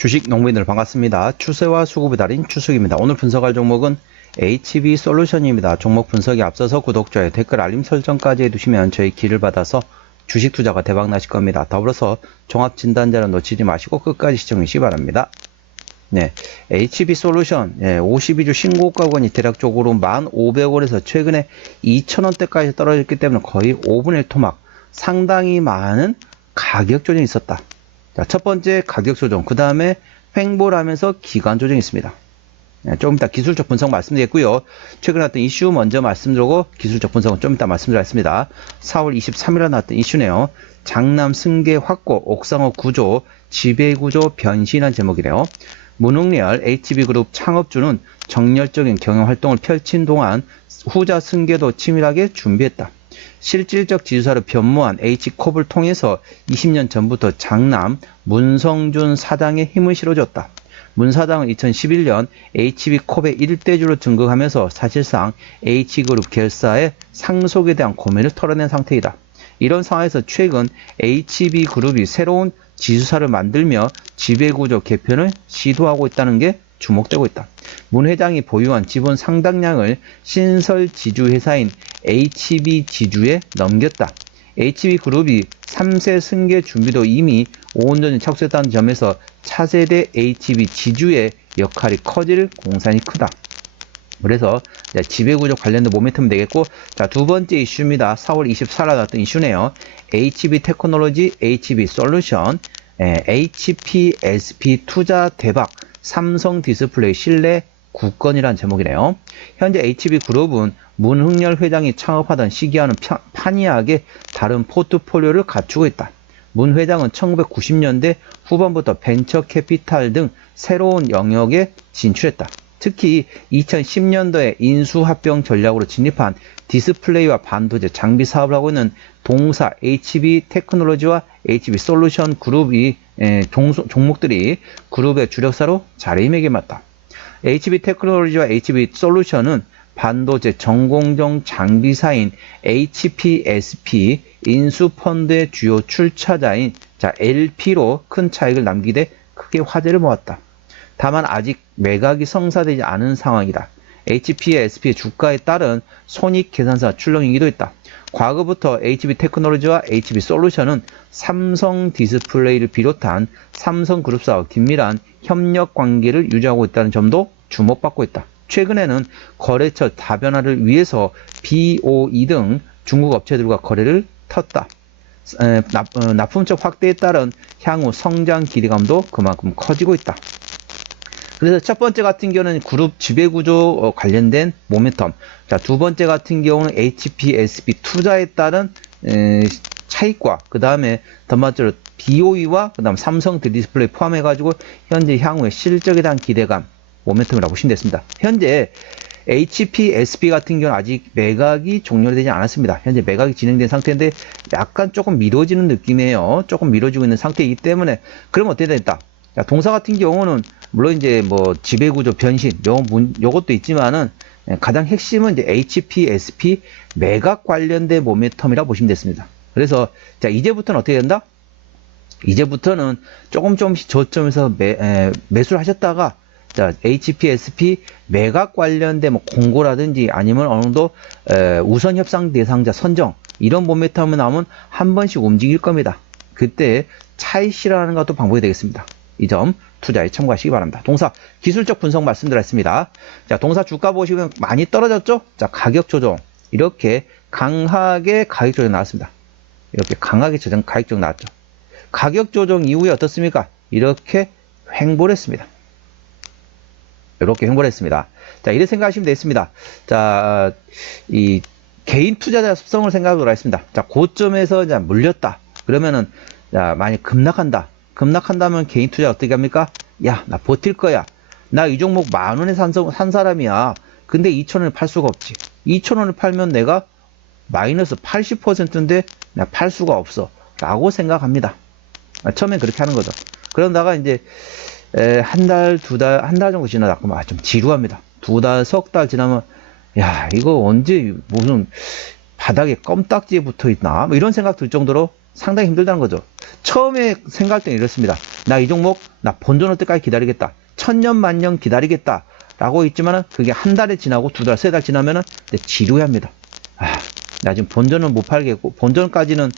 주식 농부인들 반갑습니다. 추세와 수급의 달인 추석입니다. 오늘 분석할 종목은 HB솔루션입니다. 종목 분석에 앞서서 구독, 좋아요, 댓글, 알림 설정까지 해두시면 저희 길을 받아서 주식 투자가 대박 나실 겁니다. 더불어서 종합진단자는 놓치지 마시고 끝까지 시청해주시기 바랍니다. 네, HB솔루션 52주 신고가권이 대략적으로 1,500원에서 최근에 2,000원대까지 떨어졌기 때문에 거의 5분의 1 토막, 상당히 많은 가격 조정이 있었다. 자, 첫 번째 가격 조정, 그 다음에 횡보를 하면서 기간 조정이 있습니다. 조금 이따 기술적 분석 말씀드리겠고요. 최근에 나왔던 이슈 먼저 말씀드리고 기술적 분석은 좀 이따 말씀드리겠습니다. 4월 23일에 나왔던 이슈네요. 장남 승계 확고, 옥상호 구조, 지배구조 변신한 제목이네요. 문흥리얼 HB그룹 창업주는 정열적인 경영활동을 펼친 동안 후자 승계도 치밀하게 준비했다. 실질적 지주사를 변모한 H컵을 통해서 20년 전부터 장남 문성준 사장의 힘을 실어줬다. 문 사장은 2011년 HB컵의 일대주로 등극하면서 사실상 H그룹 결사의 상속에 대한 고민을 털어낸 상태이다. 이런 상황에서 최근 HB그룹이 새로운 지주사를 만들며 지배구조 개편을 시도하고 있다는 게 주목되고 있다. 문 회장이 보유한 지분 상당량을 신설 지주회사인 HB지주에 넘겼다. HB그룹이 3세 승계 준비도 이미 5년 전에 착수했다는 점에서 차세대 HB지주의 역할이 커질 공산이 크다. 그래서 지배구조 관련된 모멘텀이 되겠고, 자, 두 번째 이슈입니다. 4월 24일 나왔던 이슈네요. HB테크놀로지, HB솔루션, HPSP 투자 대박, 삼성 디스플레이 신뢰 굳건이라는 제목이네요. 현재 HB그룹은 문흥렬 회장이 창업하던 시기와는 판이하게 다른 포트폴리오를 갖추고 있다. 문 회장은 1990년대 후반부터 벤처 캐피탈 등 새로운 영역에 진출했다. 특히 2010년도에 인수합병 전략으로 진입한 디스플레이와 반도체 장비 사업을 하고 있는 동사 HB테크놀로지와 HB솔루션 그룹이 종목들이 그룹의 주력사로 자리매김했다. HB테크놀로지와 HB솔루션은 반도체 전공정 장비사인 HPSP 인수펀드의 주요 출자자인 LP로 큰 차익을 남기되 크게 화제를 모았다. 다만 아직 매각이 성사되지 않은 상황이다. HPSP의 주가에 따른 손익계산서 출렁이기도 했다. 과거부터 HB테크놀로지와 HB솔루션은 삼성 디스플레이를 비롯한 삼성그룹사와 긴밀한 협력 관계를 유지하고 있다는 점도 주목받고 있다. 최근에는 거래처 다변화를 위해서 BOE 등 중국 업체들과 거래를 텄다. 납품처 확대에 따른 향후 성장 기대감도 그만큼 커지고 있다. 그래서 첫 번째 같은 경우는 그룹 지배구조 관련된 모멘텀. 자, 두 번째 같은 경우는 HPSP 투자에 따른 차익과 그 다음에 덧맞춰서 BOE와 그 다음 삼성 디스플레이 포함해가지고 현재 향후의 실적에 대한 기대감 모멘텀이라고 보시면 됐습니다. 현재 HPSP 같은 경우는 아직 매각이 종료되지 않았습니다. 현재 매각이 진행된 상태인데 약간 조금 미뤄지는 느낌이에요. 조금 미뤄지고 있는 상태이기 때문에 그러면 어떻게 됐다? 자, 동사 같은 경우는 물론 이제 뭐 지배구조 변신 요것도 있지만은 가장 핵심은 이제 HPSP 매각 관련된 모멘텀이라고 보시면 됐습니다. 그래서 자, 이제부터는 어떻게 된다? 이제부터는 조금씩 저점에서 매수를 하셨다가 자, HPSP 매각 관련된 뭐 공고라든지 아니면 어느 정도 우선 협상 대상자 선정 이런 모멘텀이 나오면 한 번씩 움직일 겁니다. 그때 차익 실현하는 것도 방법이 되겠습니다. 이 점 투자에 참고하시기 바랍니다. 동사 기술적 분석 말씀드렸습니다. 자, 동사 주가 보시면 많이 떨어졌죠? 자, 가격 조정 이렇게 강하게 가격 조정 나왔습니다. 이렇게 강하게 가격 조정 나왔죠. 가격 조정 이후에 어떻습니까? 이렇게 횡보를 했습니다. 이렇게 횡보를 했습니다. 자, 이렇게 생각하시면 되겠습니다. 자, 이 개인 투자자 습성을 생각하도록 하겠습니다. 자, 고점에서 이제 물렸다. 그러면은 자, 만약 급락한다면 개인 투자 어떻게 합니까? 야, 나 버틸 거야. 나 이 종목 10,000원에 산 사람이야. 근데 2,000원에 팔 수가 없지. 2,000원을 팔면 내가 마이너스 80%인데 내가 팔 수가 없어. 라고 생각합니다. 처음엔 그렇게 하는 거죠. 그러다가 이제 한 달 정도 지나다 좀 지루합니다. 2달, 석 달 지나면 야, 이거 언제 무슨 바닥에 껌딱지에 붙어 있나? 뭐 이런 생각 들 정도로 상당히 힘들다는 거죠. 처음에 생각할 때는 이렇습니다. 나 이 종목 나 본전 올 때까지 기다리겠다. 천년 만년 기다리겠다. 라고 있지만은 그게 한 달이 지나고 두 달, 세 달 지나면은 지루해합니다. 나 지금 본전은 못 팔겠고 본전까지는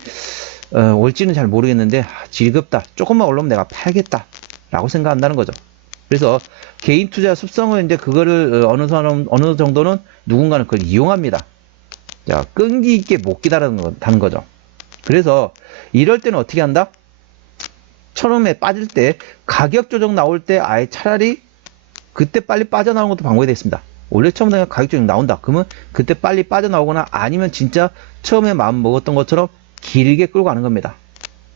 올지는 잘 모르겠는데 지겹다. 조금만 올라오면 내가 팔겠다. 라고 생각한다는 거죠. 그래서 개인 투자 습성은 이제 그거를 어느 정도는 누군가는 그걸 이용합니다. 자, 끈기 있게 못 기다린다는 거죠. 그래서 이럴 때는 어떻게 한다? 처음에 빠질 때 가격 조정 나올 때 아예 차라리 그때 빨리 빠져나오는 것도 방법이 되겠습니다. 원래 처음에 가격 조정 나온다. 그러면 그때 빨리 빠져나오거나 아니면 진짜 처음에 마음 먹었던 것처럼 길게 끌고 가는 겁니다.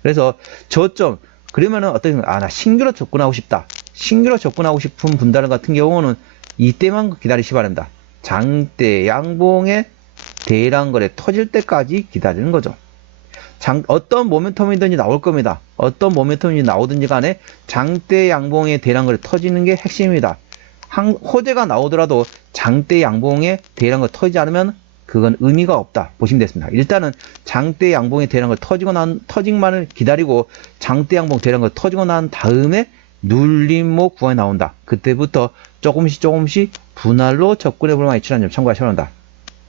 그래서 저점 그러면은 나 신규로 접근하고 싶다. 신규로 접근하고 싶은 분들 같은 경우는 이때만 기다리시 바랍니다. 장대 양봉의 대량 거래 터질 때까지 기다리는 거죠. 어떤 모멘텀이든지 나올 겁니다. 어떤 모멘텀이 나오든지 간에 장대 양봉의 대량 거래 터지는 게 핵심입니다. 호재가 나오더라도 장대 양봉의 대량 거래 터지지 않으면 그건 의미가 없다 보시면 됐습니다. 일단은 장대 양봉의 대량 거래 터진만을 기다리고 장대 양봉 대량 거래 터지고 난 다음에 눌림목 구간이 나온다. 그때부터 조금씩 분할로 접근해 볼 만한 위치라는 점 참고하셔야 한다.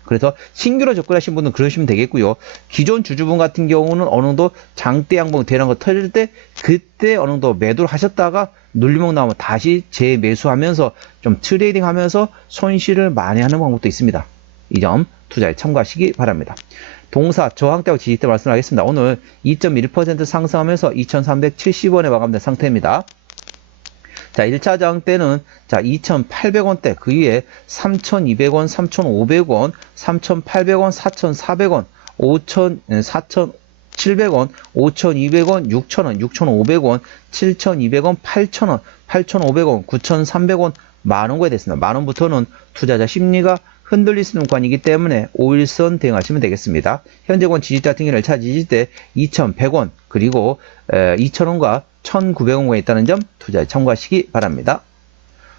그래서 신규로 접근하신 분은 그러시면 되겠고요. 기존 주주분 같은 경우는 어느 정도 장대 양봉 대량 거 터질 때 그때 어느 정도 매도를 하셨다가 눌림목 나오면 다시 재매수하면서 좀 트레이딩 하면서 손실을 만회하는 방법도 있습니다. 이 점 투자에 참고하시기 바랍니다. 동사 저항대와 지지대 말씀하겠습니다. 오늘 2.1% 상승하면서 2,370원에 마감된 상태입니다. 자, 1차 저항대는 자, 2,800원대, 그 위에 3,200원, 3,500원, 3,800원, 4,400원, 4,700원, 5,200원, 6,000원, 6,500원, 7,200원, 8,000원, 8,500원, 9,300원, 만원권이 됐습니다. 만원부터는 투자자 심리가 흔들릴 수 있는 구간이기 때문에 5일선 대응하시면 되겠습니다. 현재권 지지대 같은 경우는 1차 지지대 2,100원 그리고 2,000원과 1,900원권에 있다는 점 투자에 참고하시기 바랍니다.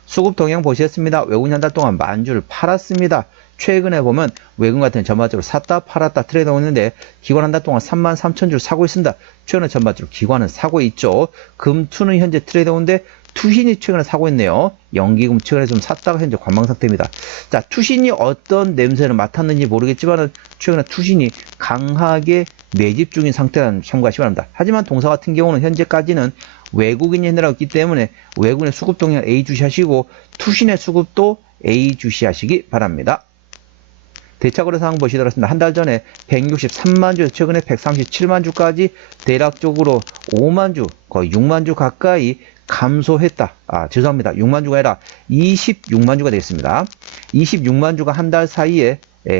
수급 동향 보시겠습니다. 외국인 한 달 동안 만주를 팔았습니다. 최근에 보면 외국인 같은 전반적으로 샀다 팔았다 트레이드하고 있는데 기관 한 달 동안 33,000줄 사고 있습니다. 최근에 전반적으로 기관은 사고 있죠. 금투는 현재 트레이드하는데 투신이 최근에 사고 있네요. 연기금 최근에 좀 샀다가 현재 관망 상태입니다. 자, 투신이 어떤 냄새를 맡았는지 모르겠지만 최근에 투신이 강하게 매집 중인 상태라는 참고하시기 바랍니다. 하지만 동사 같은 경우는 현재까지는 외국인이 흔들어 있기 때문에 외국인의 수급 동향 A 주시하시고 투신의 수급도 A 주시하시기 바랍니다. 대차거래 상황 보시더라도 한 달 전에 163만 주에서 최근에 137만 주까지 대략적으로 5만 주, 거의 6만 주 가까이 감소했다. 죄송합니다. 6만 주가 아니라 26만 주가 되겠습니다. 26만 주가 한 달 사이에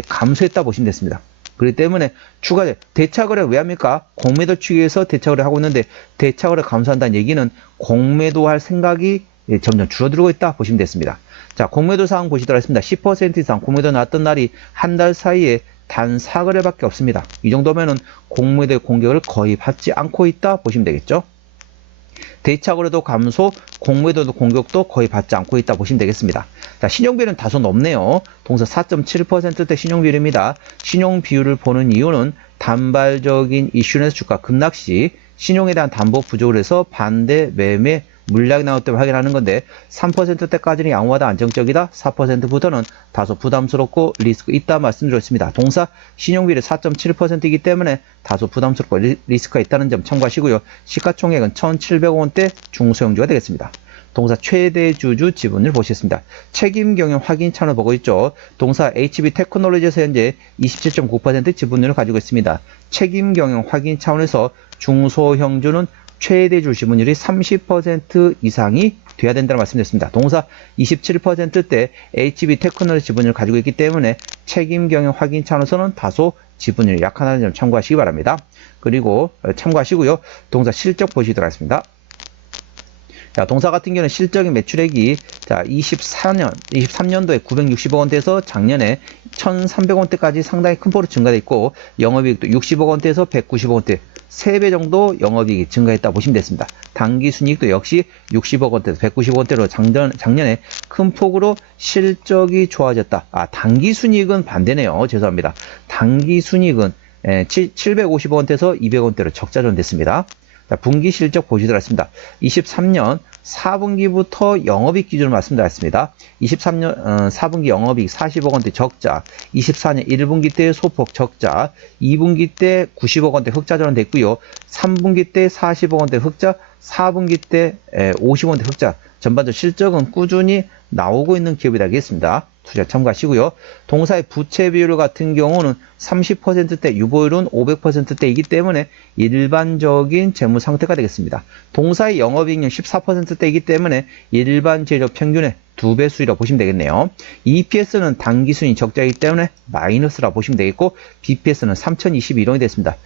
감소했다 보시면 됐습니다. 그렇기 때문에 추가돼 대차거래 왜 합니까? 공매도 추이에서 대차거래 하고 있는데 대차거래 감소한다는 얘기는 공매도할 생각이 점점 줄어들고 있다 보시면 됐습니다. 자, 공매도 사항 보시도록 하겠습니다. 10% 이상 공매도 나왔던 날이 한 달 사이에 단 4거래밖에 없습니다. 이 정도면은 공매도의 공격을 거의 받지 않고 있다 보시면 되겠죠. 대차거래도 감소, 공매도도 공격도 거의 받지 않고 있다 보시면 되겠습니다. 자, 신용비율은 다소 높네요. 동사 4.7%대 신용비율입니다. 신용비율을 보는 이유는 단발적인 이슈에서 주가 급락 시 신용에 대한 담보 부족을 해서 반대, 매매, 물량이 나올 때 확인하는 건데 3%대까지는 양호하다 안정적이다 4%부터는 다소 부담스럽고 리스크 있다 말씀드렸습니다. 동사 신용비율이 4.7%이기 때문에 다소 부담스럽고 리스크가 있다는 점 참고하시고요. 시가총액은 1,700원대 중소형주가 되겠습니다. 동사 최대 주주 지분을 보시겠습니다. 책임 경영 확인 차원을 보고 있죠. 동사 HB 테크놀로지에서 현재 27.9% 지분율을 가지고 있습니다. 책임 경영 확인 차원에서 중소형주는 최대 주 지분율이 30% 이상이 돼야 된다는 말씀드렸습니다. 동사 27%대 HB 테크놀로지 지분율을 가지고 있기 때문에 책임 경영 확인 차원에서는 다소 지분율이 약하다는 점 참고하시기 바랍니다. 그리고 참고하시고요. 동사 실적 보시도록 하겠습니다. 자, 동사 같은 경우는 실적인 매출액이 자, 23년도에 960억 원대에서 작년에 1,300원대까지 상당히 큰 폭으로 증가돼 있고 영업이익도 60억 원대에서 190억 원대 3배 정도 영업이익이 증가했다 보시면 됐습니다. 당기순이익도 역시 60억 원대에서 190억 원대로 작년에 큰 폭으로 실적이 좋아졌다. 당기순이익은 반대네요. 죄송합니다. 당기순이익은 750억 원대에서 200원대로 적자 전환됐습니다. 자, 분기 실적 보시도록 하겠습니다. 23년 4분기부터 영업이익 기준으로 말씀드렸습니다. 23년 4분기 영업이익 40억 원대 적자, 24년 1분기 때 소폭 적자, 2분기 때 90억 원대 흑자 전환됐고요. 3분기 때 40억 원대 흑자, 4분기 때 50억 원대 흑자. 전반적 실적은 꾸준히 나오고 있는 기업이 되겠습니다. 투자 참고하시고요. 동사의 부채 비율 같은 경우는 30%대, 유보율은 500%대이기 때문에 일반적인 재무 상태가 되겠습니다. 동사의 영업이익률 14%대이기 때문에 일반 제조 평균의 2배 수위라 보시면 되겠네요. EPS는 당기순이 적자이기 때문에 마이너스라 보시면 되겠고, BPS는 3021원이 됐습니다.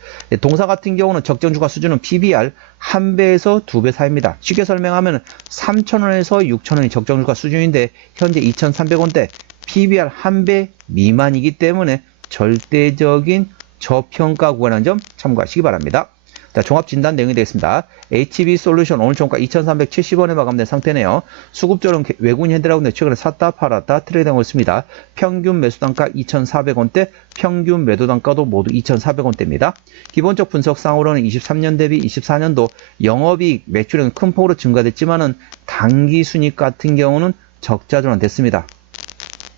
동사 같은 경우는 적정주가 수준은 PBR 1배에서 2배 사이입니다. 쉽게 설명하면 3,000원에서 6,000원이 적정주가 수준인데 현재 2,300원대, PBR 1배 미만이기 때문에 절대적인 저평가 구간이라는 점 참고하시기 바랍니다. 자, 종합진단 내용이 되겠습니다. HB솔루션 오늘 종가 2,370원에 마감된 상태네요. 수급적으로는 외국인 현대라고 최근에 샀다 팔았다 트레이딩하고 있습니다. 평균 매수단가 2,400원대, 평균 매도단가도 모두 2,400원대입니다. 기본적 분석상으로는 23년 대비 24년도 영업이익 매출은 큰 폭으로 증가됐지만은 당기순이익 같은 경우는 적자 전환됐습니다.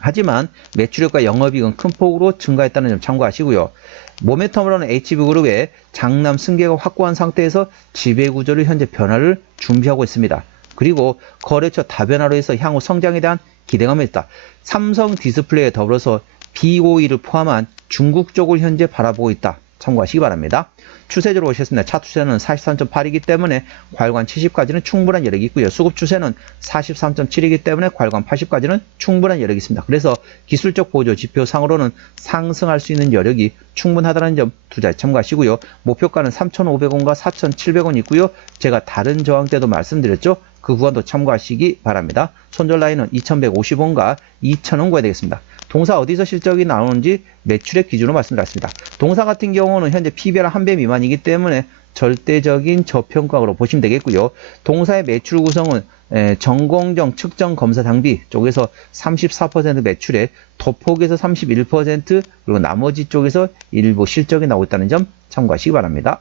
하지만 매출액과 영업이익은 큰 폭으로 증가했다는 점 참고하시고요. 모멘텀으로는 HB그룹의 장남 승계가 확고한 상태에서 지배구조를 현재 변화를 준비하고 있습니다. 그리고 거래처 다변화로 해서 향후 성장에 대한 기대감이 있다. 삼성 디스플레이에 더불어서 BOE를 포함한 중국 쪽을 현재 바라보고 있다. 참고하시기 바랍니다. 추세적으로 오셨습니다. 차 추세는 43.8이기 때문에 과열관 70까지는 충분한 여력이 있고요. 수급 추세는 43.7이기 때문에 과열관 80까지는 충분한 여력이 있습니다. 그래서 기술적 보조 지표상으로는 상승할 수 있는 여력이 충분하다는 점 투자에 참고하시고요. 목표가는 3,500원과 4,700원 있고요. 제가 다른 저항 때도 말씀드렸죠. 그 구간도 참고하시기 바랍니다. 손절 라인은 2,150원과 2,000원 구해야 되겠습니다. 동사 어디서 실적이 나오는지 매출액 기준으로 말씀드렸습니다. 동사 같은 경우는 현재 PBR 1배 미만이기 때문에 절대적인 저평가로 보시면 되겠고요. 동사의 매출 구성은 전공정 측정 검사 장비 쪽에서 34% 매출에 도폭에서 31% 그리고 나머지 쪽에서 일부 실적이 나오고 있다는 점 참고하시기 바랍니다.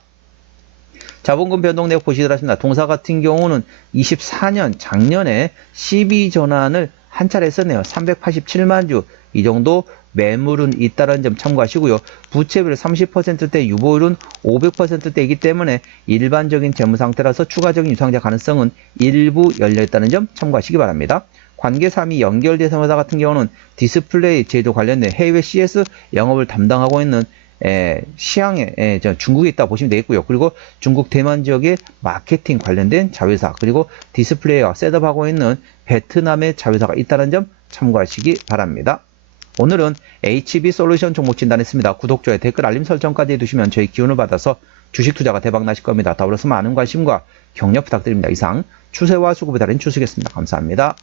자본금 변동 내역 보시도록 하겠습니다. 동사 같은 경우는 24년 작년에 12전환을 한 차례 했었네요. 387만 주 이 정도 매물은 있다는 점 참고하시고요. 부채비율 30%대, 유보율은 500%대이기 때문에 일반적인 재무 상태라서 추가적인 유상자 가능성은 일부 열려있다는 점 참고하시기 바랍니다. 관계사 및 연결 대상회사 같은 경우는 디스플레이 제조 관련된 해외 CS 영업을 담당하고 있는 시향에 중국에 있다 보시면 되겠고요. 그리고 중국 대만 지역의 마케팅 관련된 자회사, 그리고 디스플레이와 셋업하고 있는 베트남의 자회사가 있다는 점 참고하시기 바랍니다. 오늘은 HB솔루션 종목 진단했습니다. 구독, 좋아요, 댓글, 알림 설정까지 해두시면 저희 기운을 받아서 주식 투자가 대박 나실 겁니다. 더불어서 많은 관심과 격려 부탁드립니다. 이상 추세와 수급에 달인 추수겠습니다. 감사합니다.